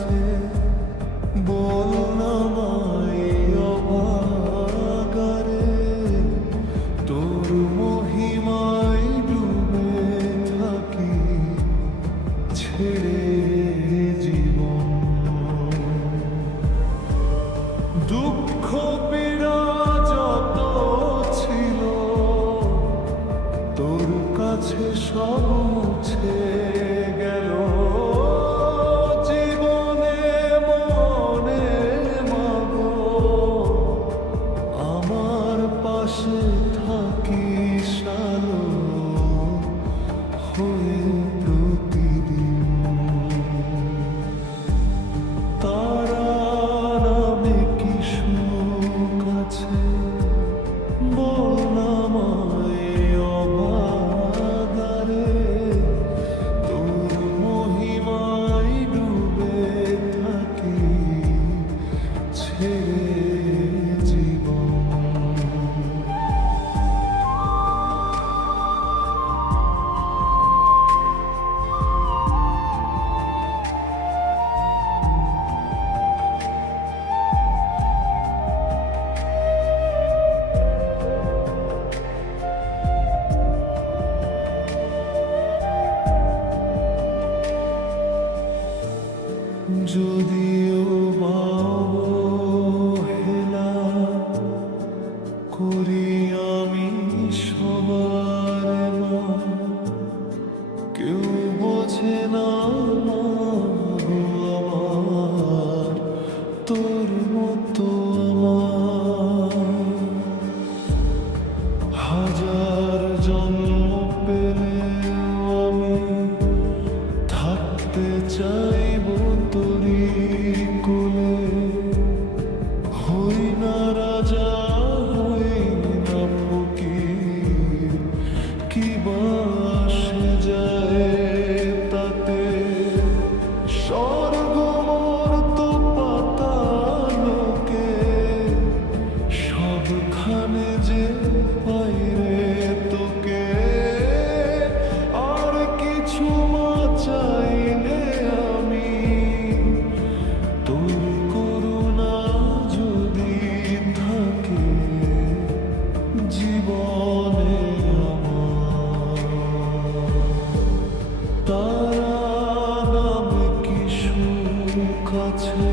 কাছে বল না মাই অভাগারে, তোর মহিমায় ডুবে থাকি ছেড়ে জীবন। দুঃখ পীড়া যত ছিল তোর কাছে সব মুছে গেল। জীবনে মনে মাগো আমার পাশে থাকিস আলো হয়ে প্রতিদিন। তারা নামে কি সুখ আছে বল না মায় অবাগারে, তোর মহিমায় ডুবে থাকি ছেড়ে জীবন। যদিও হেলা করি আমি সবার না, কেউ বোঝে না গো আমার তোর মতো আমার। হাজার জন্ম পেলেও আমি থাকতে চাইব তোরি কোলে। হই না রাজা হই না ফকির, কি বাসে যায় তাতে। স্বর্গ মর্ত পাতালোকে সবখানে যে পাই রে তোকে। আর কিছু চাইলে আমি তোর করুণা যদি থাকে জীবনে আমার। তারা নামে কি সুখ আছে